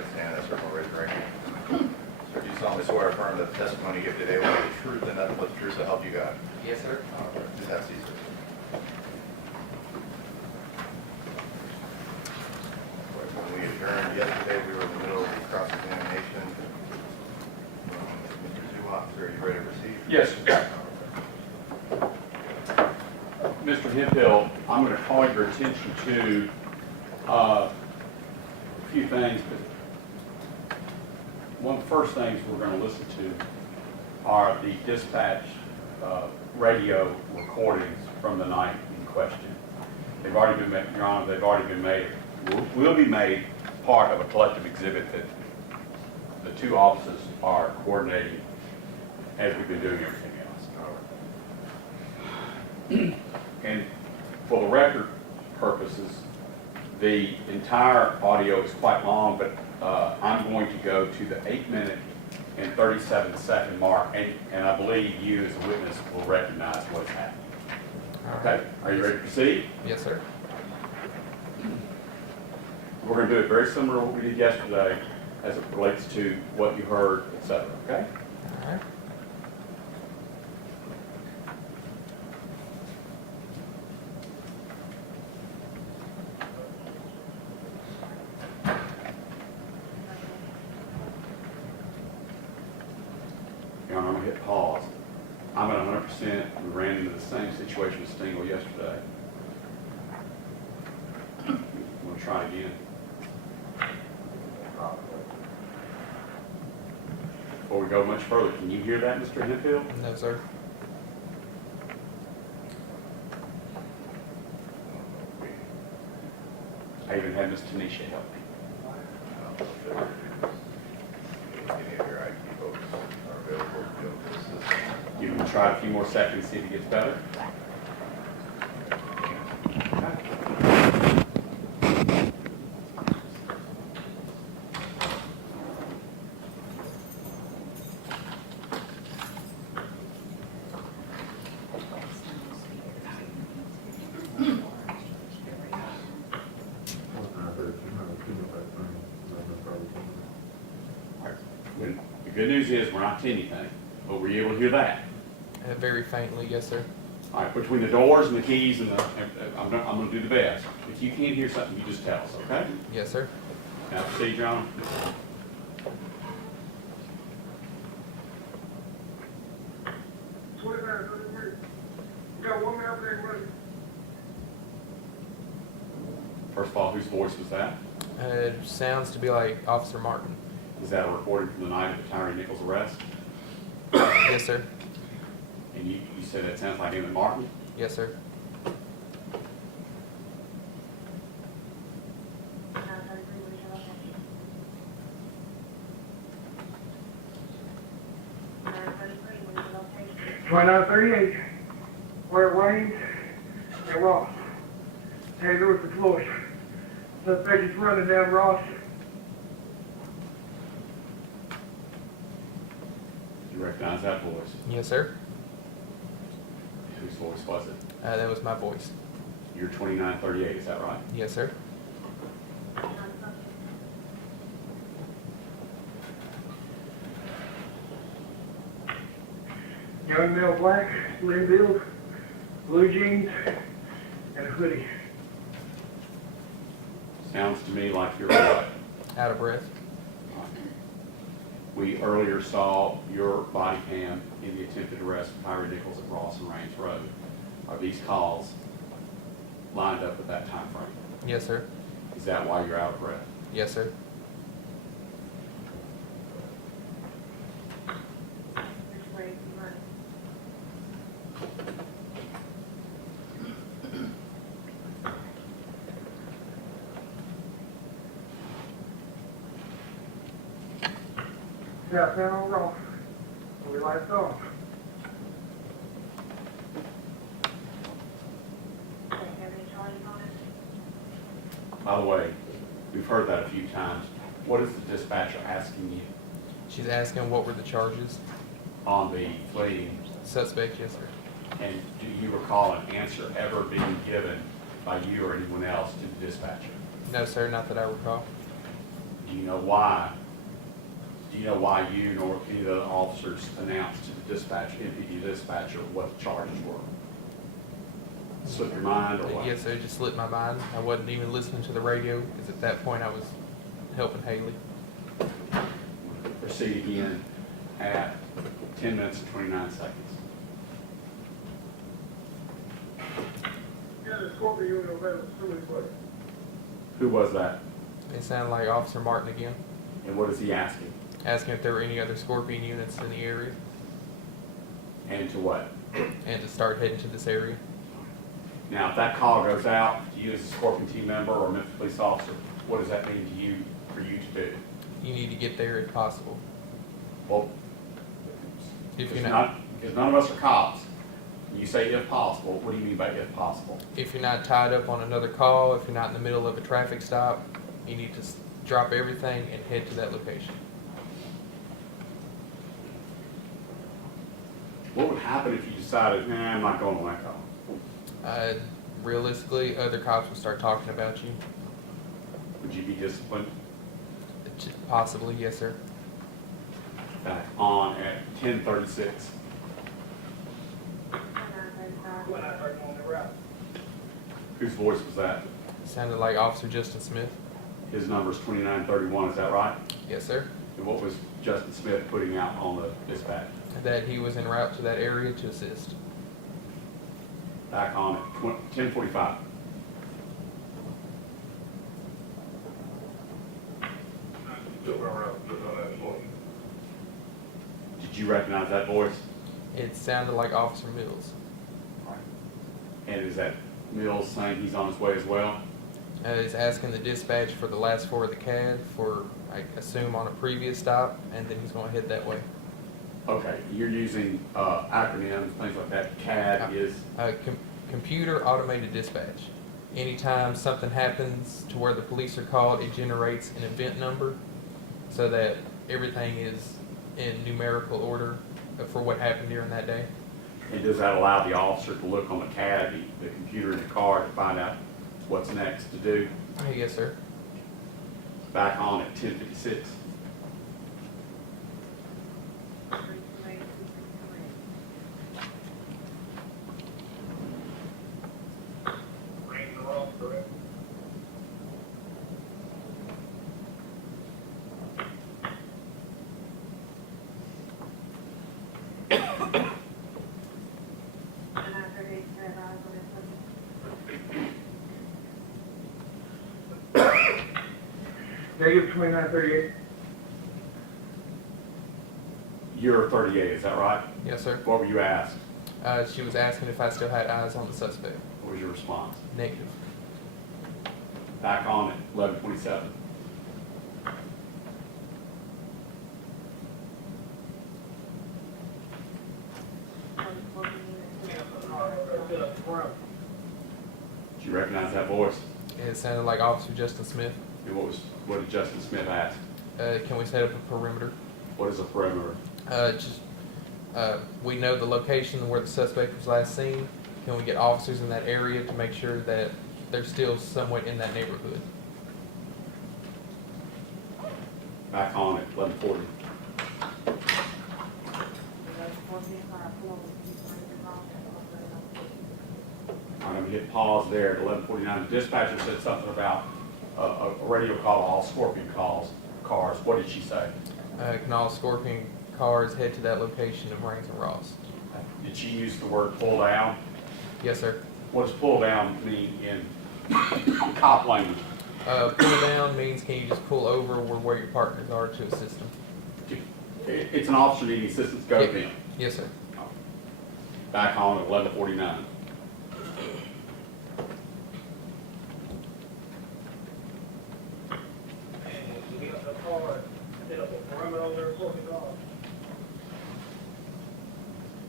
right hand, that's our raise your right hand. Sir, do you solemnly swear or affirm that the testimony you give today will be the truth and nothing but the truth to help you God? Yes, sir. All right, please have a seat, sir. When we adjourned yesterday, we were in the middle of the cross-examination. Mr. Zuhoff, sir, are you ready to proceed? Yes, sir. Mr. Hemphill, I'm going to call your attention to a few things, but one of the first things we're going to listen to are the dispatch radio recordings from the night in question. They've already been made, Your Honor, they've already been made, will be made part of a collective exhibit that the two offices are coordinating as we've been doing everything else. And for the record purposes, the entire audio is quite long, but I'm going to go to the 8-minute and 37-second mark, and I believe you as a witness will recognize what's happening. Okay, are you ready to proceed? Yes, sir. We're going to do it very similar to what we did yesterday as it relates to what you heard, etc. Okay? All right. Your Honor, I'm going to hit pause. I'm at 100%. We ran into the same situation with Stingle yesterday. I'm going to try it again. Before we go much further, can you hear that, Mr. Hemphill? No, sir. I even had Miss Tanisha help me. Any of your IT folks are available to be able to assist. You can try it a few more seconds, see if it gets better. The good news is we're not to anything, but were you able to hear that? Very faintly, yes, sir. All right, between the doors and the keys and I'm going to do the best. If you can't hear something, you just tell us, okay? Yes, sir. Now proceed, Your Honor. Got 1 minute there, buddy. First of all, whose voice was that? It sounds to be like Officer Martin. Is that a recording from the night of the Tyre Nichols arrest? Yes, sir. And you said it sounds like Emmett Martin? Yes, sir. Twenty-nine 38. Where Wayne and Ross. Hey, Lewis and Floyd. Suspect is running down Ross. Do you recognize that voice? Yes, sir. Whose voice was it? That was my voice. You're 2938, is that right? Yes, sir. Young male, black, slim build, blue jeans, and a hoodie. Sounds to me like you're what? Out of breath. We earlier saw your body cam in the attempted arrest of Tyre Nichols at Ross and Range Road. Are these calls lined up at that time frame? Yes, sir. Is that why you're out of breath? Yes, sir. Southbound on Ross. We lights off. By the way, we've heard that a few times. What is the dispatcher asking you She's asking what were the charges. on the fleeing? Suspect, yes, sir. And do you recall an answer ever being given by you or anyone else to the dispatcher? No, sir, not that I recall. Do you know why? Do you know why you nor any of the other officers announced to the dispatch, MPD dispatcher, what the charges were? Slip your mind or what? Yes, sir, it just slipped my mind. I wasn't even listening to the radio, because at that point I was helping Haley. Proceed again at 10 minutes and 29 seconds. Yeah, the Scorpio unit over there was really quick. Who was that? It sounded like Officer Martin again, And what is he asking? asking if there were any other Scorpion units in the area, And to what? and to start heading to this area. Now, if that call goes out to you as a Scorpion team member or a Memphis police officer, what does that mean to you, for you to do? You need to get there if possible. Well, If because you're not, none of us are cops. You say if possible, what do you mean by if possible? if you're not tied up on another call, if you're not in the middle of a traffic stop, you need to drop everything and head to that location. What would happen if you decided, nah, I'm not going on that call? Realistically, other cops will start talking about you. Would you be disciplined? Possibly, yes, sir. Back on at 10:36. When I heard him on the route. Whose voice was that? Sounded like Officer Justin Smith. His number's 2931, is that right? Yes, sir. And what was Justin Smith putting out on the dispatch? That he was en route to that area to assist. Back on at 10:45. Did you recognize that voice? It sounded like Officer Mills. And is that Mills saying he's on his way as well? He's asking the dispatch for the last four of the CAD for, I assume, on a previous stop, and then he's going to head that way. Okay, you're using acronyms, things like that. CAD is, Computer automated dispatch. Anytime something happens to where the police are called, it generates an event number so that everything is in numerical order for what happened during that day. and does that allow the officer to look on the CAD, the computer in the car, to find out what's next to do? Yes, sir. Back on at 10:56. Negative 2938. You're 38, is that right? Yes, sir. What were you asked? She was asking if I still had eyes on the suspect. What was your response? Negative. Back on at 11:27. Did you recognize that voice? It sounded like Officer Justin Smith. And what did Justin Smith ask? Can we set up a perimeter? What is a perimeter? We know the location where the suspect was last seen. Can we get officers in that area to make sure that they're still somewhat in that neighborhood? Back on at 11:40. I'm going to hit pause there at 11:49. The dispatcher said something about a radio call, all Scorpion cars. What did she say? Can all Scorpion cars head to that location of Rains and Ross? Did she use the word pull down? Yes, sir. What does pull down mean in cop language? Pull down means can you just pull over where your partners are to assist them? It's an officer needing assistance, go to them. Yes, sir. Back on at 11:49.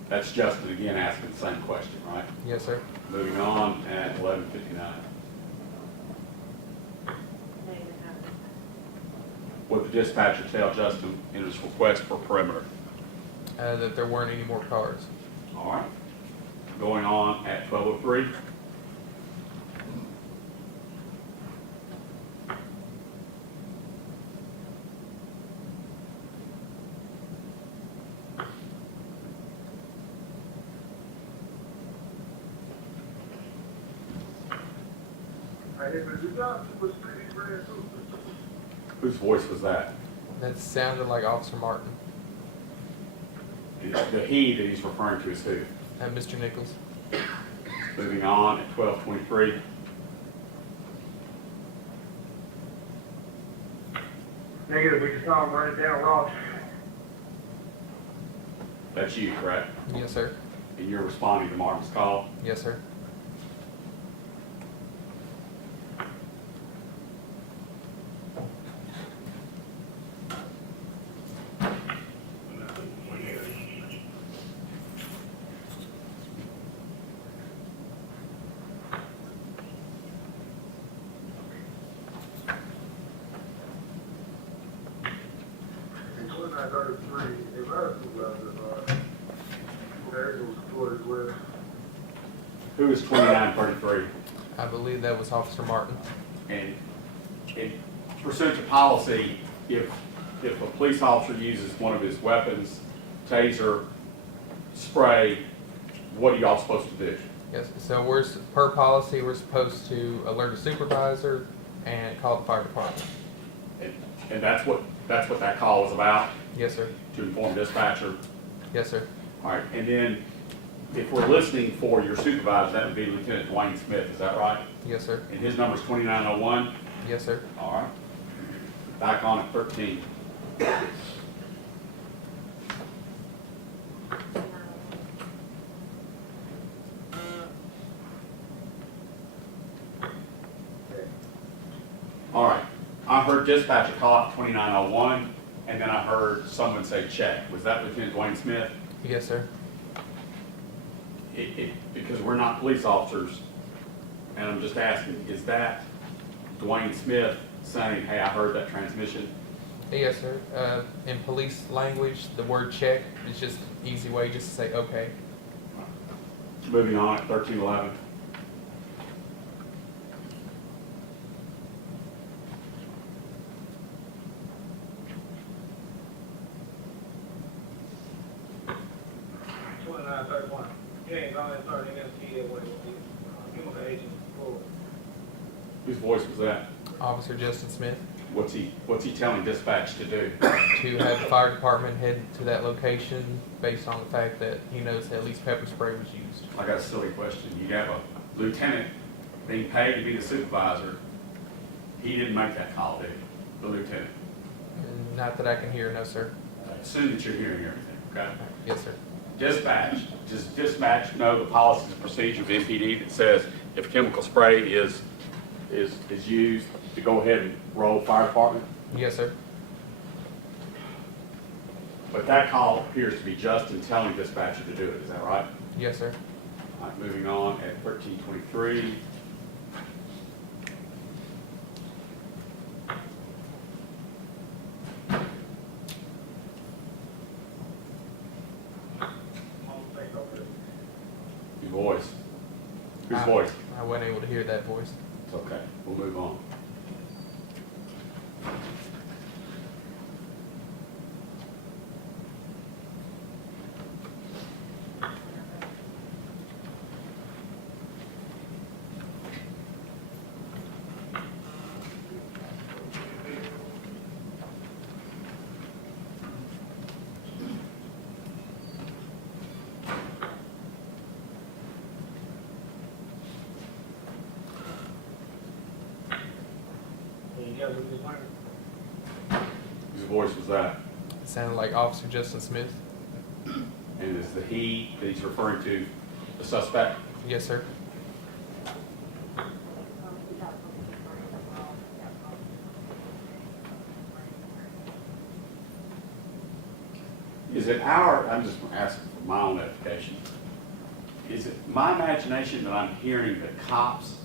That's Justin again asking the same question, right? Yes, sir. Moving on at 11:59. What did the dispatcher tell Justin in his request for perimeter? That there weren't any more cars. All right. Going on at 12:03. Hey, but the job was pretty red too. Whose voice was that? That sounded like Officer Martin. The he that he's referring to is who? Mr. Nichols. Moving on at 12:23. Negative, we just saw him running down Ross. That's you, correct? Yes, sir. And you're responding to Martin's call? Yes, sir. Who is 2933? I believe that was Officer Martin. And in pursuant to policy, if a police officer uses one of his weapons, taser, spray, what are y'all supposed to do? Yes, so per policy, we're supposed to alert a supervisor and call the fire department. And that's what that call was about, Yes, sir. to inform dispatcher? Yes, sir. All right, and then if we're listening for your supervisor, that would be Lieutenant Dwayne Smith, is that right? Yes, sir. And his number's 2901? Yes, sir. All right. Back on at 13. All right. I heard dispatcher call out 2901, and then I heard someone say check. Was that Lieutenant Dwayne Smith? Yes, sir. Because we're not police officers, and I'm just asking, is that Dwayne Smith saying, hey, I heard that transmission? Yes, sir. In police language, the word check is just an easy way just to say okay. Moving on at 1311. Whose voice was that? Officer Justin Smith, What's he telling dispatch to do? to have the fire department head to that location based on the fact that he knows that at least pepper spray was used. I got a silly question. You have a lieutenant being paid to be the supervisor. He didn't make that call, did he? The lieutenant. Not that I can hear, no, sir. I assume that you're hearing everything, okay? Yes, sir. Dispatch, does dispatch know the policies and procedures of MPD that says if chemical spray is used to go ahead and roll fire department? Yes, sir. But that call appears to be Justin telling dispatcher to do it, is that right? Yes, sir. All right, moving on at 1323. Your voice. Whose voice? I wasn't able to hear that voice. It's okay, we'll move on. Whose voice was that? It sounded like Officer Justin Smith. And is the he that he's referring to the suspect? Yes, sir. Is it I'm just asking for my own edification. Is it my imagination that I'm hearing the cops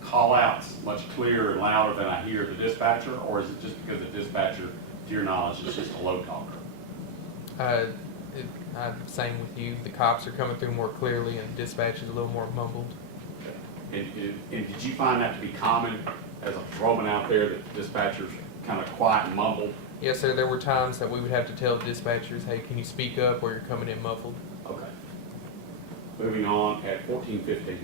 call outs much clearer and louder than I hear the dispatcher, or is it just because the dispatcher, to your knowledge, is just a low talker? Same with you. The cops are coming through more clearly, and dispatch is a little more mumbled. And did you find that to be common as a patrolman out there, that dispatchers kind of quiet and mumble? Yes, sir. There were times that we would have to tell dispatchers, hey, can you speak up, or you're coming in muffled. Okay. Moving on at 1415.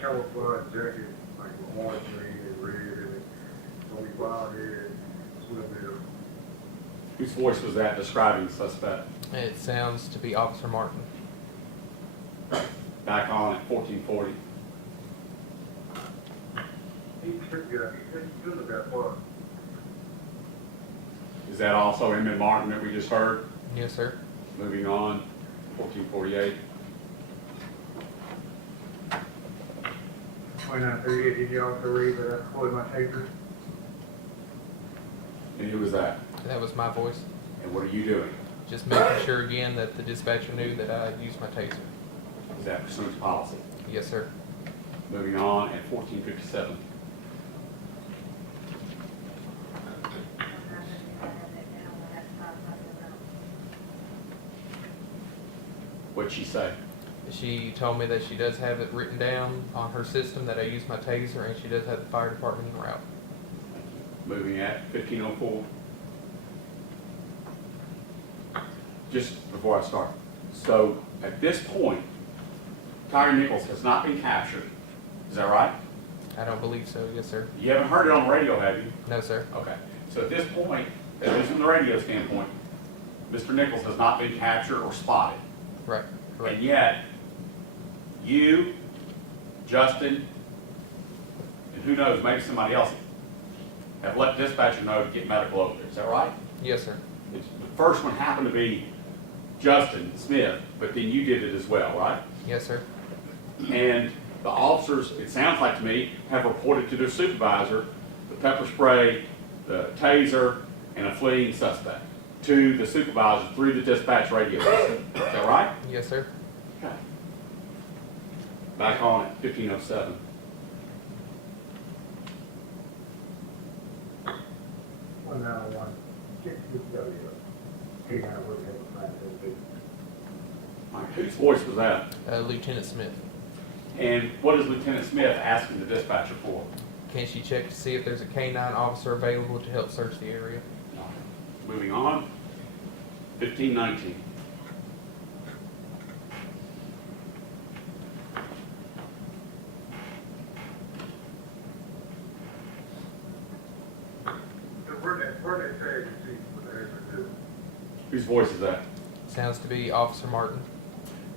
camouflage jacket, like with orange, green, and red, and it's gonna be wild head, swim there. Whose voice was that describing the suspect? It sounds to be Officer Martin. Back on at 1440. He took that, he took that far. Is that also Emmett Martin that we just heard? Yes, sir. Moving on, 1448. 2938, did you also read that I recorded my taser? And who was that? That was my voice. And what are you doing? Just making sure again that the dispatcher knew that I used my taser. Is that pursuant to policy? Yes, sir. Moving on at 1457. What'd she say? She told me that she does have it written down on her system that I used my taser, and she does have the fire department en route. Moving at 1504. Just before I start. So at this point, Tyre Nichols has not been captured. Is that right? I don't believe so. Yes, sir. You haven't heard it on the radio, have you? No, sir. Okay. So at this point, at least from the radio standpoint, Mr. Nichols has not been captured or spotted. Right. Correct. And yet, you, Justin, and who knows, maybe somebody else, have let dispatcher know to get medical over there. Is that right? Yes, sir. The first one happened to be Justin Smith, but then you did it as well, right? Yes, sir. And the officers, it sounds like to me, have reported to their supervisor the pepper spray, the taser, and a fleeing suspect to the supervisor through the dispatch radio system. Is that right? Yes, sir. Okay. Back on at 1507. One now, one. Get this W. Hey, I work at the plant, All right, whose voice was that? Lieutenant Smith. And what is Lieutenant Smith asking the dispatcher for? Can she check to see if there's a K-9 officer available to help search the area? Moving on, 1519. Where they say you see what they actually do? Whose voice is that? Sounds to be Officer Martin.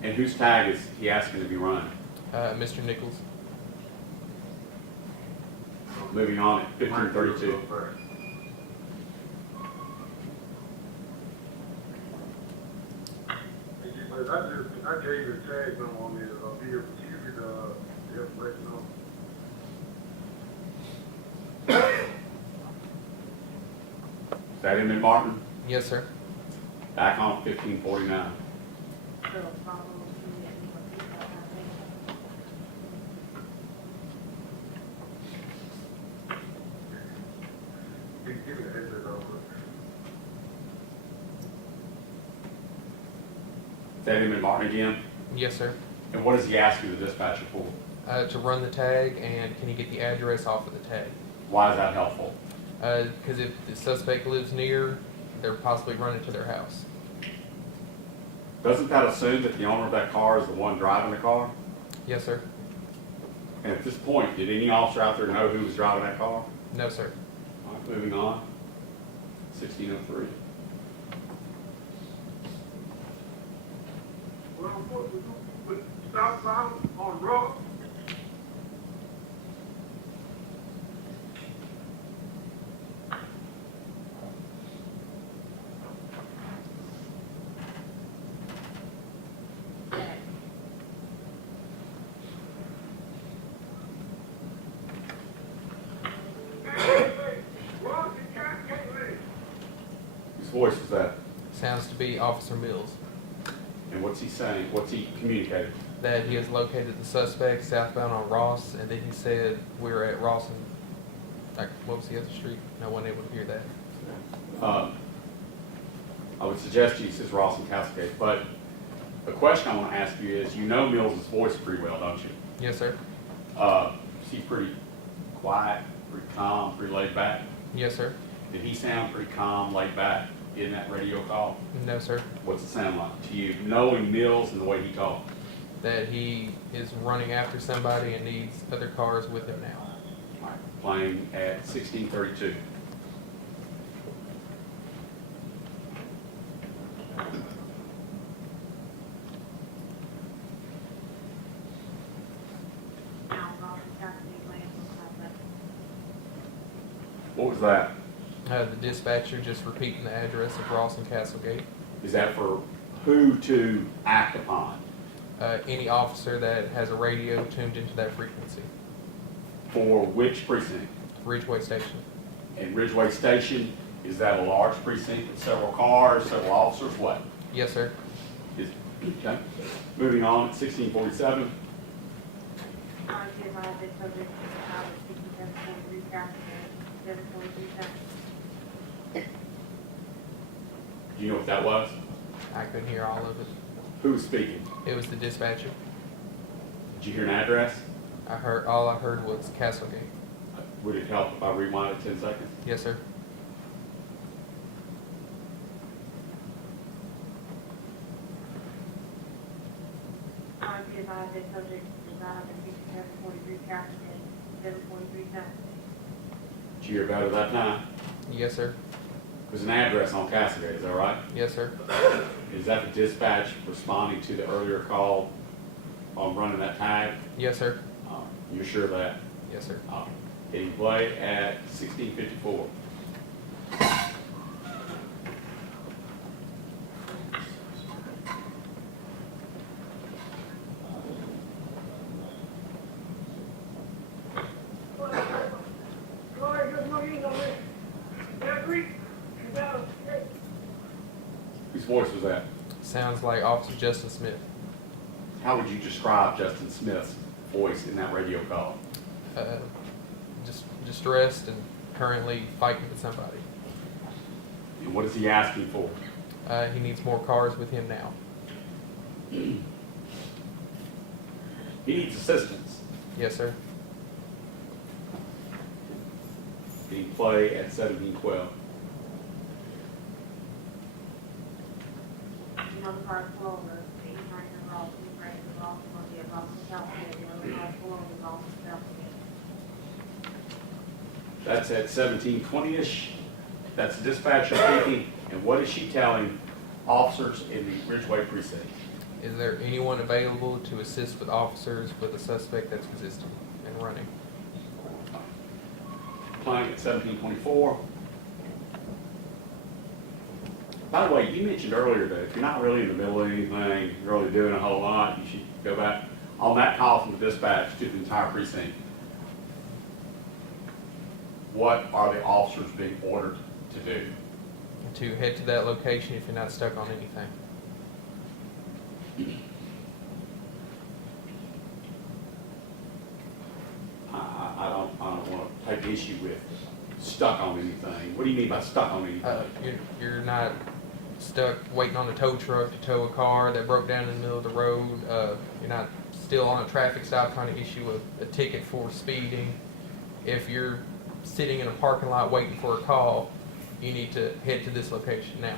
And whose tag is he asking to be run? Mr. Nichols. Moving on at 1532. I gave you a tag number on there, via computer, the information on. Is that Emmett Martin? Yes, sir. Back on 1549. Give me the headset over. Is that Emmett Martin again? Yes, sir. And what is he asking the dispatcher for? To run the tag, and can you get the address off of the tag? Why is that helpful? Because if the suspect lives near, they're possibly running to their house. Doesn't that assume that the owner of that car is the one driving the car? Yes, sir. And at this point, did any officer out there know who was driving that car? No, sir. All right, moving on. 1603. Well, stop sign on road. Whose voice was that? Sounds to be Officer Mills. And what's he saying? What's he communicating? That he has located the suspect southbound on Ross, and then he said we were at Ross and, like, what was the other street? No one able to hear that. I would suggest he says Ross and Cascade, but the question I want to ask you is, you know Mills' voice pretty well, don't you? Yes, sir. Is he pretty quiet, pretty calm, pretty laid back? Yes, sir. Did he sound pretty calm, laid back in that radio call? No, sir. What's it sound like to you, knowing Mills and the way he talked? that he is running after somebody and needs other cars with him now. All right, playing at 16:32. What was that? The dispatcher just repeating the address of Ross and Castlegate. Is that for who to act upon? Any officer that has a radio tuned into that frequency. For which precinct? Ridgeway Station. And Ridgeway Station, is that a large precinct with several cars, several officers, what? Yes, sir. Okay. Moving on, at 16:47. Do you know what that was? I couldn't hear all of it. Who was speaking? It was the dispatcher. Did you hear an address? All I heard was Castlegate. Would it help if I rewind it 10 seconds? Yes, sir. Did you hear about it that time? Yes, sir. There's an address on Castlegate, is that right? Yes, sir. Is that the dispatch responding to the earlier call on running that tag? Yes, sir. You're sure of that? Yes, sir. Hitting play at 16:54. Whose voice was that? Sounds like Officer Justin Smith. How would you describe Justin Smith's voice in that radio call? Just distressed and currently fighting with somebody. And what is he asking for? He needs more cars with him now. He needs assistance. Yes, sir. Hitting play at 17:12. That's at 17:20-ish. That's the dispatcher speaking. And what is she telling officers in the Ridgeway precinct? Is there anyone available to assist with officers with a suspect that's resisting and running? Playing at 17:24. By the way, you mentioned earlier that if you're not really in the middle of anything, you're really doing a whole lot, you should go back on that call from the dispatch to the entire precinct. What are the officers being ordered to do? To head to that location if you're not stuck on anything. I don't want to take issue with stuck on anything. What do you mean by stuck on anything? You're not stuck waiting on a tow truck to tow a car that broke down in the middle of the road. You're not still on a traffic stop trying to issue a ticket for speeding. If you're sitting in a parking lot waiting for a call, you need to head to this location now.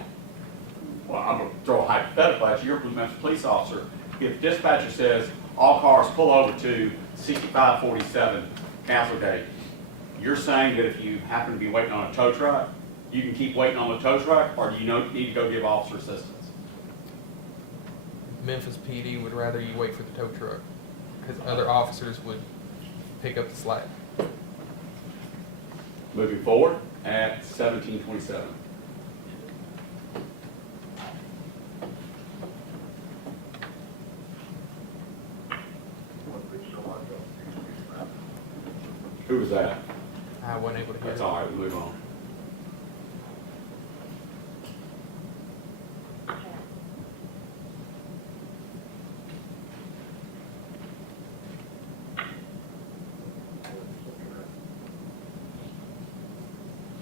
Well, I'm going to throw a hypothetical at you. You're a Memphis police officer. If dispatcher says all cars pull over to 6547 Castlegate, you're saying that if you happen to be waiting on a tow truck, you can keep waiting on the tow truck, or do you need to go give officer assistance? Memphis PD would rather you wait for the tow truck because other officers would pick up the slack. Moving forward at 1727. Who was that? I wasn't able to hear That's it. all right, we'll move on.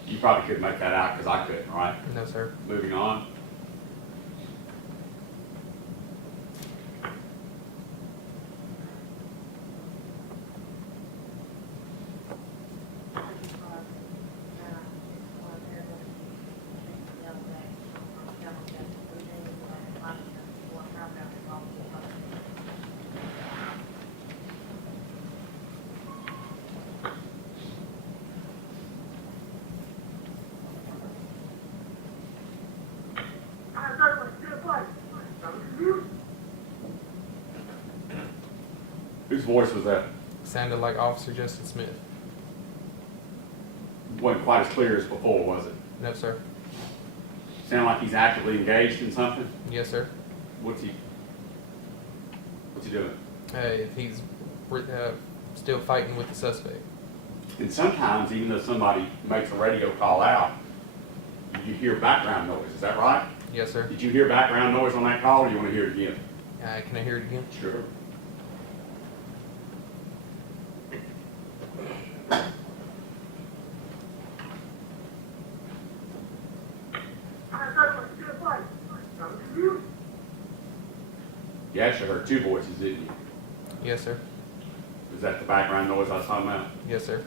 You probably couldn't make that out because I couldn't, right? No, sir. Moving on. Whose voice was that? Sounded like Officer Justin Smith. Wasn't quite as clear as before, was it? No, sir. Sound like he's actively engaged in something? Yes, sir. What's he doing? He's still fighting with the suspect. And sometimes, even though somebody makes a radio call out, you hear background noise, is that right? Yes, sir. Did you hear background noise on that call, or you want to hear it again? Can I hear it again? Sure. You actually heard two voices, didn't you? Yes, sir. Is that the background noise I was talking about? Yes, sir.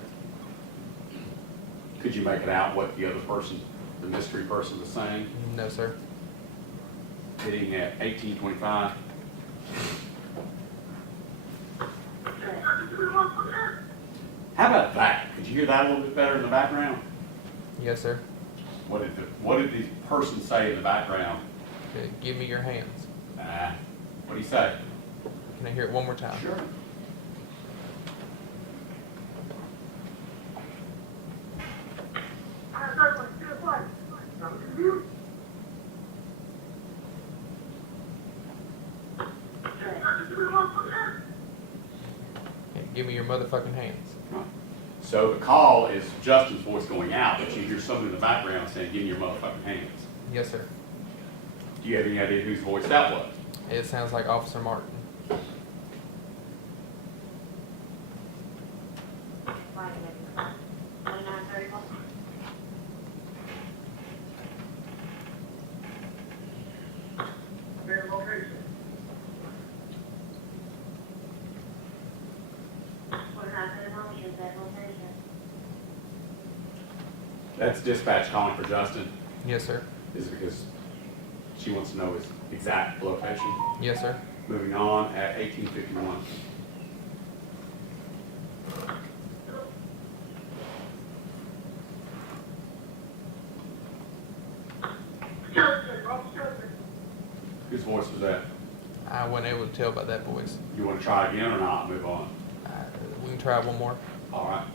Could you make it out what the other person, the mystery person, was saying? No, sir. Hitting at 1825. How about that? Could you hear that a little bit better in the background? Yes, sir. What did the person say in the background? Give me your hands. What did he say? Can I hear it one more time? Sure. Give me your motherfucking hands. So the call is Justin's voice going out, but you hear someone in the background saying, "Give me your motherfucking hands." Yes, sir. Do you have any idea whose voice that was? It sounds like Officer Martin. Their location. That's dispatch calling for Justin. Yes, sir. Is it because she wants to know his exact location? Yes, sir. Moving on at 1851. Whose voice was that? I wasn't able to tell by that voice. You want to try again or not? Move on. We can try one more. All right.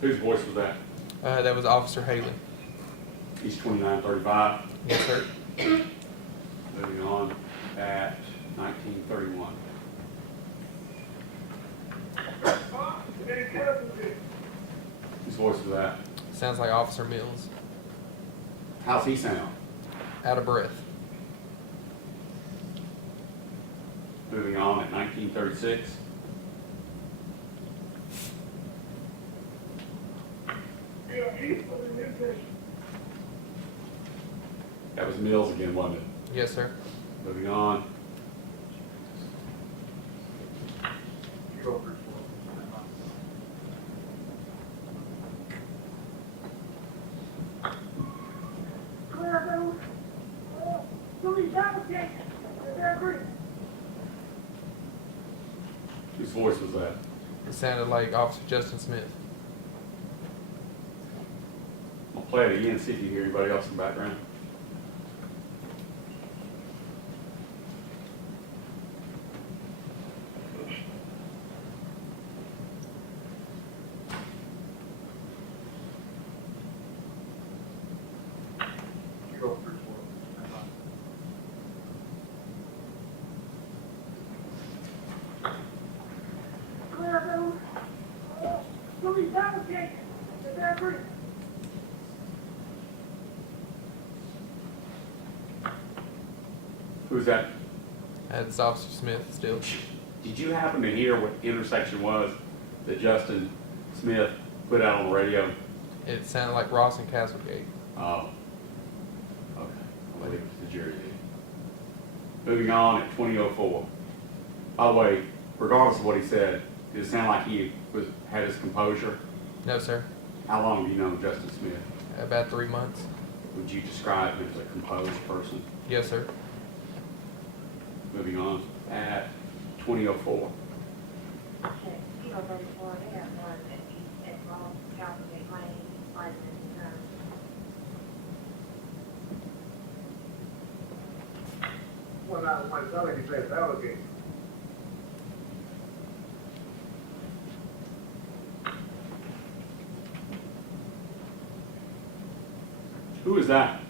Whose voice was that? That was Officer Haley. East 2935. Yes, sir. Moving on at 1931. Whose voice was that? Sounds like Officer Mills. How's he sound? Out of breath. Moving on at 1936. That was Mills again, wasn't it? Yes, sir. Moving on. Whose voice was that? It sounded like Officer Justin Smith. I'll play it again, see if you hear anybody else in the background. Who's that? That's Officer Smith still. Did you happen to hear what intersection was that Justin Smith put out on the radio? It sounded like Ross and Castlegate. Oh. Okay. I'll leave it to the jury. Moving on at 2004. By the way, regardless of what he said, Did it sound like he had his composure? No, sir. How long have you known Justin Smith? About 3 months. Would you describe him as a composed person? Yes, sir. Moving on, at 2004. Well, I was telling you, say, alligator. Who is that?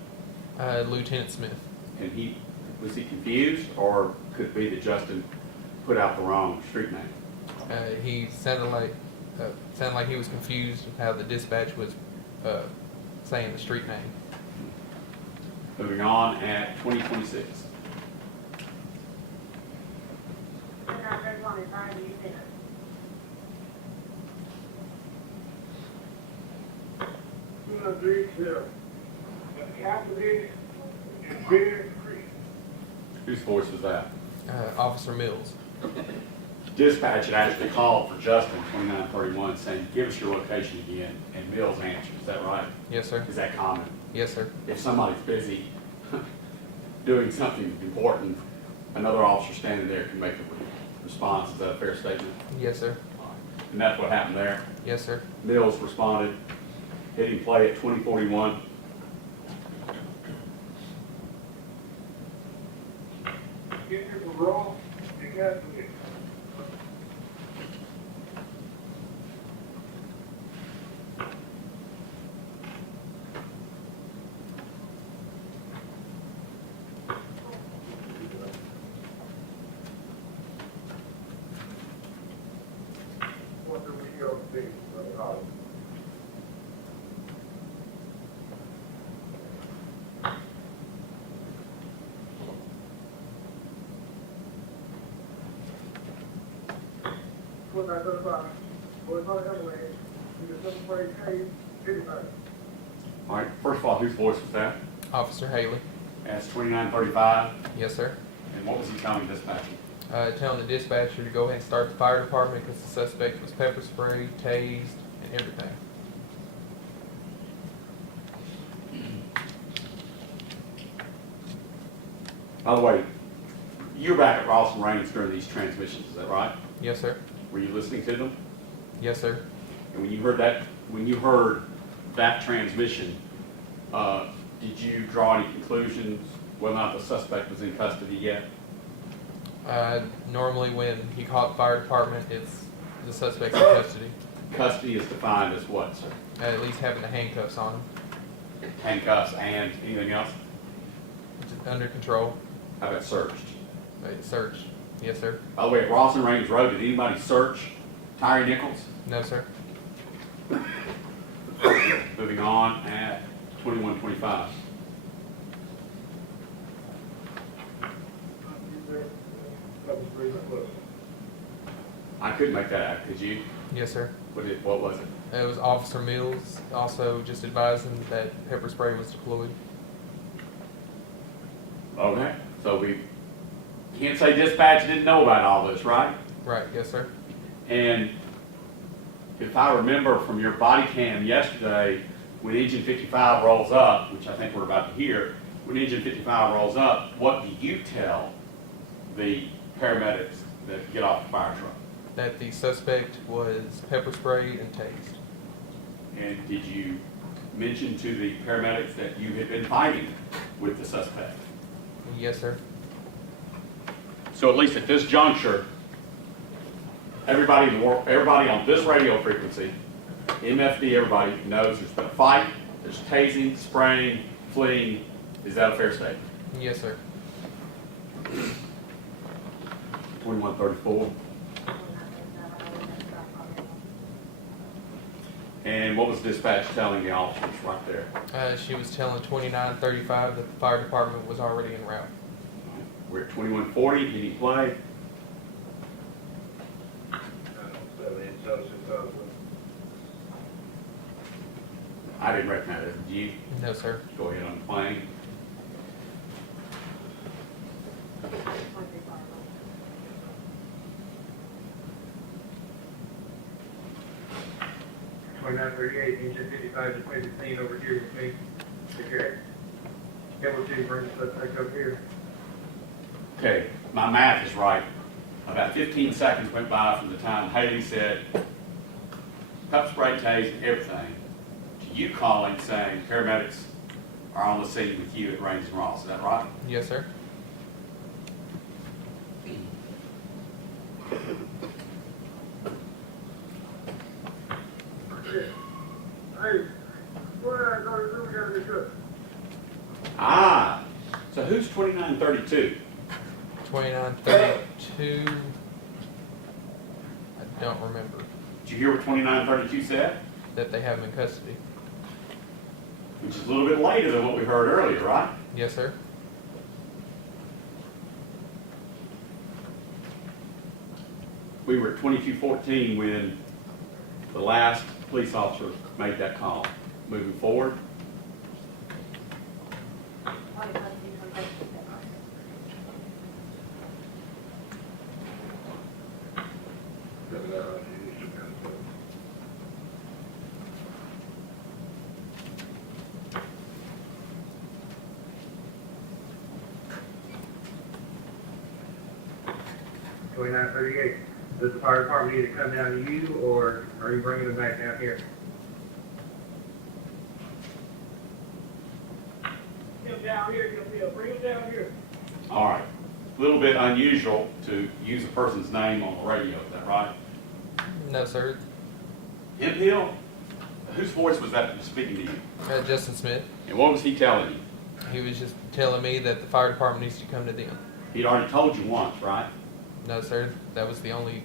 Lieutenant Smith. And was he confused, or could it be that Justin put out the wrong street name? He sounded like he was confused with how the dispatch was saying the street name. Moving on, at 2026. Whose voice was that? Officer Mills. Dispatch had actually called for Justin, 2931, saying, give us your location again, and Mills answered. Is that right? Yes, sir. Is that common? Yes, sir. If somebody's busy doing something important, another officer standing there can make a response. Is that a fair statement? Yes, sir. And that's what happened there. Yes, sir. Mills responded, hitting play at 2041. Get your raw, you got to get. What do we go see? What I thought about, what I thought anyway, you just don't play case, anybody. All right, first of all, whose voice was that? Officer Haley. That's 2935. Yes, sir. And what was he telling dispatcher? Telling the dispatcher to go ahead and start the fire department because the suspect was pepper sprayed, tased, and everything. By the way, you were back at Ross and Raines during these transmissions, is that right? Yes, sir. Were you listening to them? Yes, sir. And when you heard that transmission, did you draw any conclusions whether or not the suspect was in custody yet? Normally when he called the fire department, it's the suspect's in custody. Custody is defined as what, sir? At least having the handcuffs on him. Handcuffs and anything else? It's under control. How about searched? Search. Yes, sir. By the way, at Ross and Raines Road, did anybody search Tyre Nichols? No, sir. Moving on at 2125. I couldn't make that out, could you? Yes, sir. What was it? It was Officer Mills also just advising that pepper spray was deployed. Okay, so we can't say dispatch didn't know about all this, right? Right. Yes, sir. And if I remember from your body cam yesterday, when engine 55 rolls up, which I think we're about to hear, when engine 55 rolls up, what do you tell the paramedics that get off the fire truck? That the suspect was pepper sprayed and tased. And did you mention to the paramedics that you had been fighting with the suspect? Yes, sir. So at least at this juncture, everybody on this radio frequency, MFD, everybody knows there's been a fight, there's tasing, spraying, fleeing. Is that a fair statement? Yes, sir. 2134. And what was dispatch telling the officers right there? She was telling 2935 that the fire department was already en route. We're at 2140. Did he play? I didn't recognize it. Did you? No, sir. Go ahead on the plane. 3938, and he said 55 just made the scene over here with me. If you're able to bring the suspect up here. Okay, my math is right. About 15 seconds went by from the time Haley said, pepper spray, tase, and everything, to you calling saying paramedics are on the scene with you at Rains and Ross. Is that right? Yes, sir. Hey, what I go to do, we gotta be good. Ah, so who's 2932? 2932. I don't remember Did you hear what 2932 said? that they have him in custody. Which is a little bit later than what we heard earlier, right? Yes, sir. We were at 2214 when the last police officer made that call. Moving forward, $29.38. Does the fire department need to come down to you, or are you bringing them back down here? Get them down here, bring them down here. all right. A little bit unusual to use a person's name on the radio, is that right? No, sir. Hemphill? Whose voice was that speaking to you? Justin Smith. And what was he telling you? He was just telling me that the fire department needs to come to them. He'd already told you once, right? No, sir. That was the only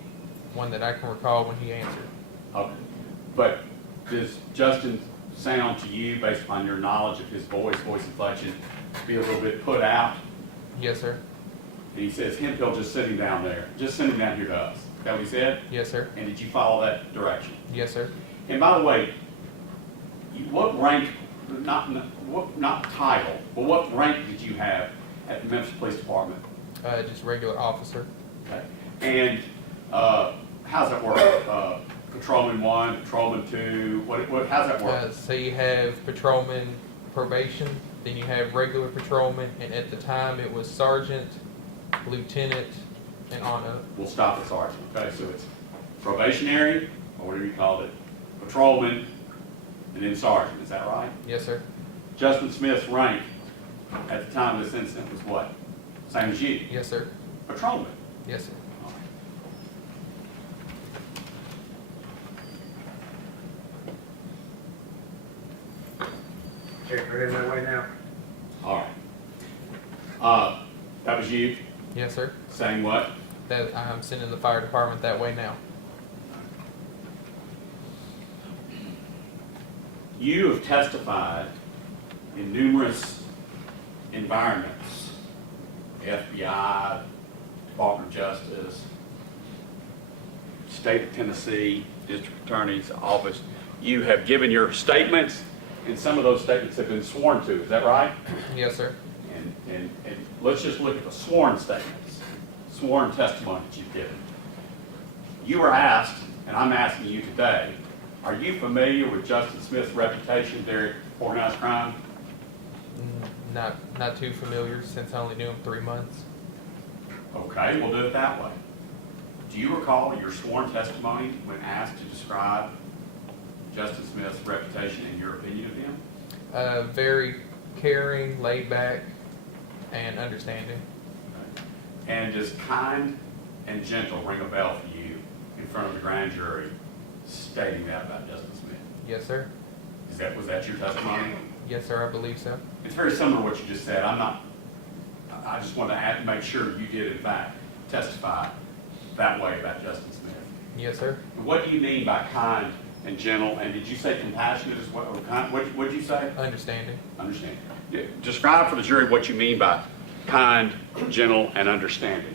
one that I can recall when he answered. Okay. But does Justin sound to you, based upon your knowledge of his voice inflection, be a little bit put out? Yes, sir. And he says, Hemphill, just sitting down there. Just sitting down here to us. Is that what he said? Yes, sir. And did you follow that direction? Yes, sir. And by the way, what rank, not title, but what rank did you have at the Memphis Police Department? Just regular officer. Okay. And how's that work? Patrolman 1, Patrolman 2, how's that work? So you have patrolman probation, then you have regular patrolman, and at the time it was sergeant, lieutenant, and on up. We'll stop at sergeant, okay? So it's probationary, or whatever you called it, patrolman, and then sergeant, is that right? Yes, sir. Justin Smith's rank at the time of this incident was what? Same as you? Yes, sir. Patrolman. Yes, sir. Okay, we're heading that way now. All right. That was you Yes, sir. saying what? That I'm sending the fire department that way now. You have testified in numerous environments, FBI, Department of Justice, State of Tennessee, District Attorney's Office. You have given your statements, and some of those statements have been sworn to. Is that right? Yes, sir. And let's just look at the sworn statements, sworn testimony that you've given. You were asked, and I'm asking you today, are you familiar with Justin Smith's reputation there at organized crime? Not too familiar since I only knew him 3 months. Okay, we'll do it that way. Do you recall your sworn testimony when asked to describe Justin Smith's reputation and your opinion of him? Very caring, laid back, and understanding. And does kind and gentle ring a bell for you in front of the grand jury stating that about Justin Smith? Yes, sir. Was that your testimony? Yes, sir. I believe so. It's very similar to what you just said. I just want to make sure you did in fact testify that way about Justin Smith. Yes, sir. What do you mean by kind and gentle? And did you say compassionate as well? What did you say? Understanding. Understanding. Yeah. Describe for the jury what you mean by kind, gentle, and understanding.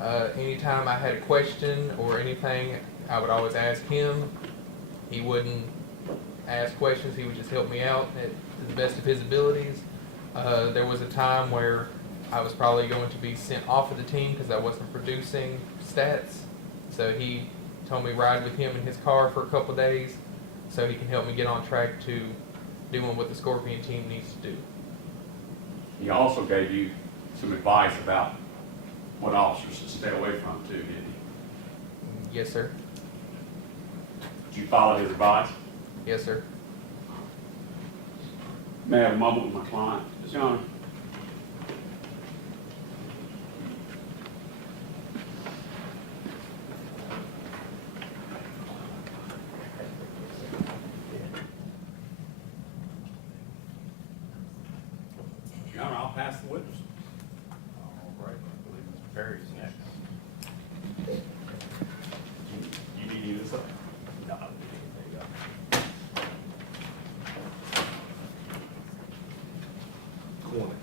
Anytime I had a question or anything, I would always ask him. He wouldn't ask questions. He would just help me out at the best of his abilities. There was a time where I was probably going to be sent off of the team because I wasn't producing stats. So he told me ride with him in his car for a couple days so he can help me get on track to doing what the Scorpion team needs to do. He also gave you some advice about what officers to stay away from too, didn't he? Yes, sir. Did you follow his advice? Yes, sir. May I have a moment with my client? Your Honor. Your Honor, I'll pass the witness. All right, I believe Mr. Perry's next. You need any of this up? No, there you go. Good morning.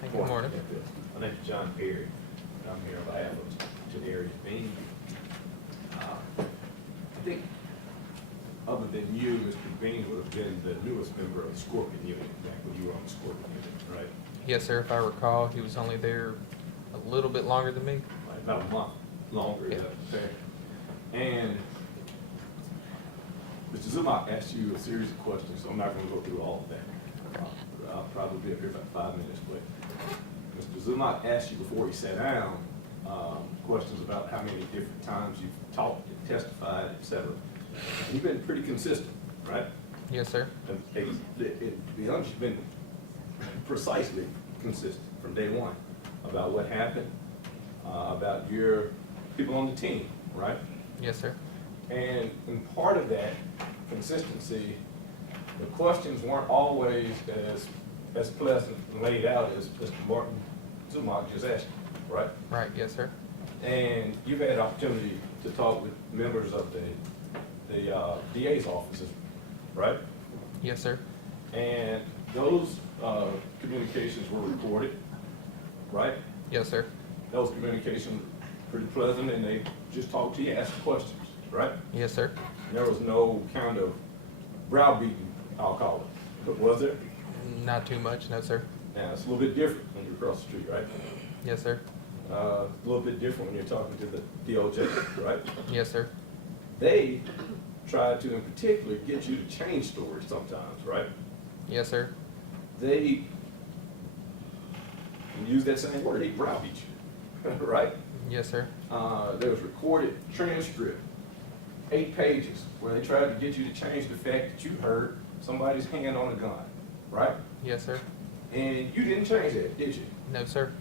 Good morning. My name is John Perry, and I'm here on behalf of Tyre Nichols. I think, other than you, Mr. Bean would have been the newest member of the Scorpion unit, back when you were on the Scorpion unit, right? Yes, sir. If I recall, he was only there a little bit longer than me. Like about a month longer, is Yeah. that fair? And Mr. Zuma asked you a series of questions, so I'm not going to go through all of that. I'll probably be up here about 5 minutes, but Mr. Zuma asked you before he sat down questions about how many different times you've talked and testified, et cetera. You've been pretty consistent, right? Yes, sir. You've been precisely consistent from day one about what happened, about your people on the team, right? Yes, sir. And part of that consistency, the questions weren't always as pleasant and laid out as Mr. Martin Zumach just asked you, right? Right. Yes, sir. And you've had an opportunity to talk with members of the DA's offices, right? Yes, sir. And those communications were recorded, right? Yes, sir. Those communications were pretty pleasant, and they just talked to you, asked questions, right? Yes, sir. There was no kind of browbeating, I'll call it. But was there? Not too much. No, sir. Now, it's a little bit different when you're across the street, right? Yes, sir. A little bit different when you're talking to the DOJ, right? Yes, sir. They try to, in particular, get you to change stories sometimes, right? Yes, sir. They use that same word, they browbeat you, right? Yes, sir. There was recorded transcript, 8 pages, where they tried to get you to change the fact that you heard somebody's hand on a gun, right? Yes, sir. And you didn't change that, did you? No, sir.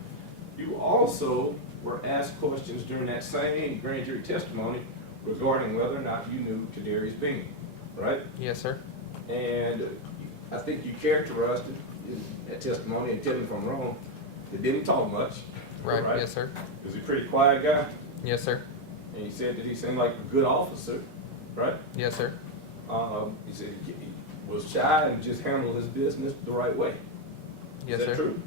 You also were asked questions during that same grand jury testimony regarding whether or not you knew Kadarius Bean, right? Yes, sir. And I think you characterized it in that testimony, and tell me if I'm wrong, that didn't talk much. Right. Yes, sir. Was he a pretty quiet guy? Yes, sir. And you said that he seemed like a good officer, right? Yes, sir. He said he was shy and just handled his business the right way. Yes, Is that sir. true?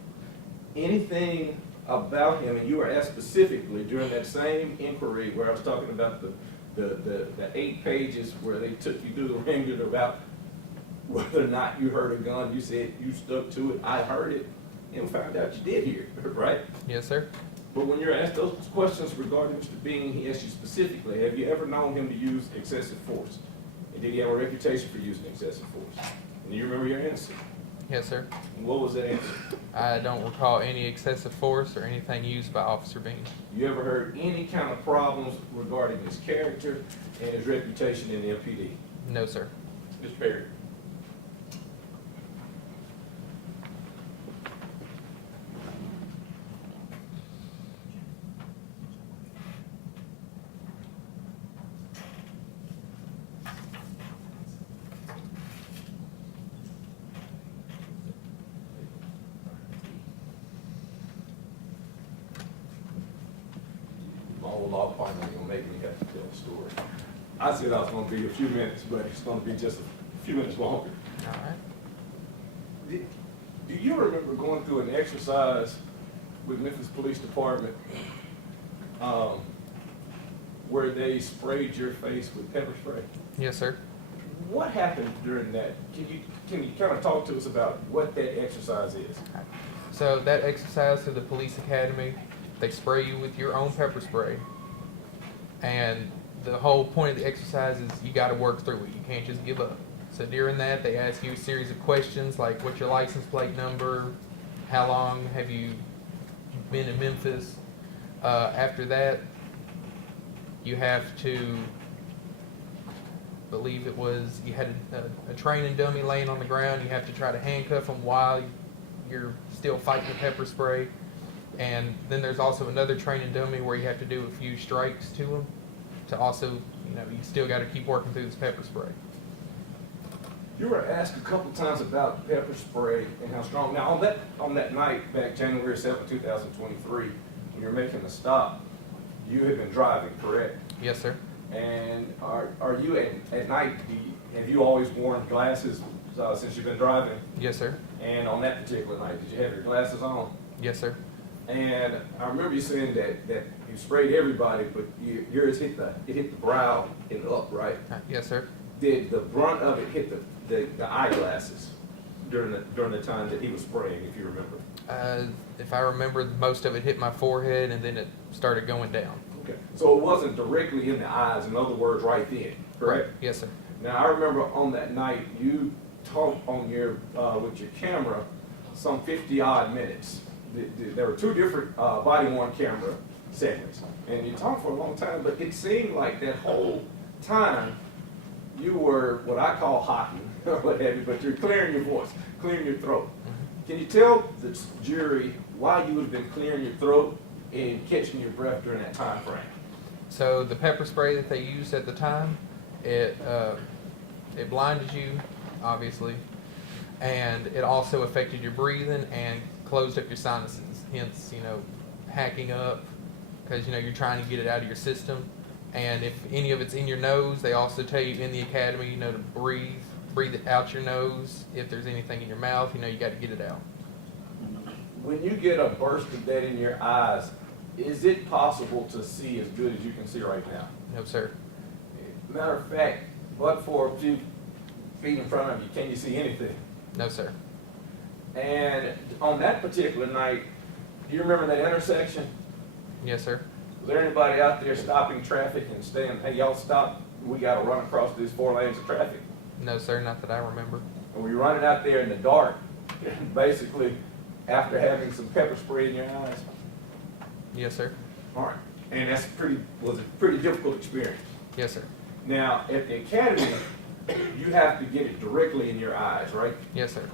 Anything about him, and you were asked specifically during that same inquiry where I was talking about the 8 pages where they took you through the ringer about whether or not you heard a gun, you said you stuck to it, I heard it, and found out you did hear it, right? Yes, sir. But when you're asked those questions regarding Mr. Bean, he asked you specifically, have you ever known him to use excessive force? And did he have a reputation for using excessive force? And do you remember your answer? Yes, sir. And what was that answer? I don't recall any excessive force or anything used by Officer Bean. You ever heard any kind of problems regarding his character and his reputation in the MPD? No, sir. Mr. Perry? My old law partner gonna make me have to tell the story. I said I was gonna be a few minutes, but it's gonna be just a few minutes longer. All right. Do you remember going through an exercise with Memphis Police Department where they sprayed your face with pepper spray? Yes, sir. What happened during that? Can you kind of talk to us about what that exercise is? So that exercise to the police academy, they spray you with your own pepper spray. And the whole point of the exercise is you got to work through it. You can't just give up. So during that, they ask you a series of questions like what's your license plate number, how long have you been in Memphis. After that, you have to, believe it was, you had a training dummy laying on the ground. You have to try to handcuff them while you're still fighting the pepper spray. And then there's also another training dummy where you have to do a few strikes to them to also, you still got to keep working through this pepper spray. You were asked a couple times about pepper spray and how strong. Now, on that night, back January 7, 2023, when you were making the stop, you had been driving, correct? Yes, sir. And are you at night, have you always worn glasses since you've been driving? Yes, sir. And on that particular night, did you have your glasses on? Yes, sir. And I remember you saying that you sprayed everybody, but yours hit the brow and up, right? Yes, sir. Did the brunt of it hit the eyeglasses during the time that he was spraying, if you remember? If I remember, most of it hit my forehead and then it started going down. Okay. So it wasn't directly in the eyes, in other words, right then, correct? Yes, sir. Now, I remember on that night, you talked on with your camera some 50-odd minutes. There were two different body-worn camera segments, and you talked for a long time, but it seemed like that whole time you were what I call hocking, or what have you, but you're clearing your voice, clearing your throat. Can you tell the jury why you would have been clearing your throat and catching your breath during that time frame? So the pepper spray that they used at the time, it blinded you, obviously, and it also affected your breathing and closed up your sinuses. Hence, hacking up, because you're trying to get it out of your system. And if any of it's in your nose, they also tell you in the academy, to breathe it out your nose. If there's anything in your mouth, you got to get it out. When you get a burst of that in your eyes, is it possible to see as good as you can see right now? No, sir. Matter of fact, but for a few feet in front of you, can you see anything? No, sir. And on that particular night, do you remember that intersection? Yes, sir. Was there anybody out there stopping traffic and saying, hey, y'all stop, we got to run across these 4 lanes of traffic? No, sir, not that I remember. And were you running out there in the dark, basically, after having some pepper spray in your eyes? Yes, sir. All right. And was a pretty difficult experience. Yes, sir. Now, at the academy, you have to get it directly in your eyes, right? Yes, sir.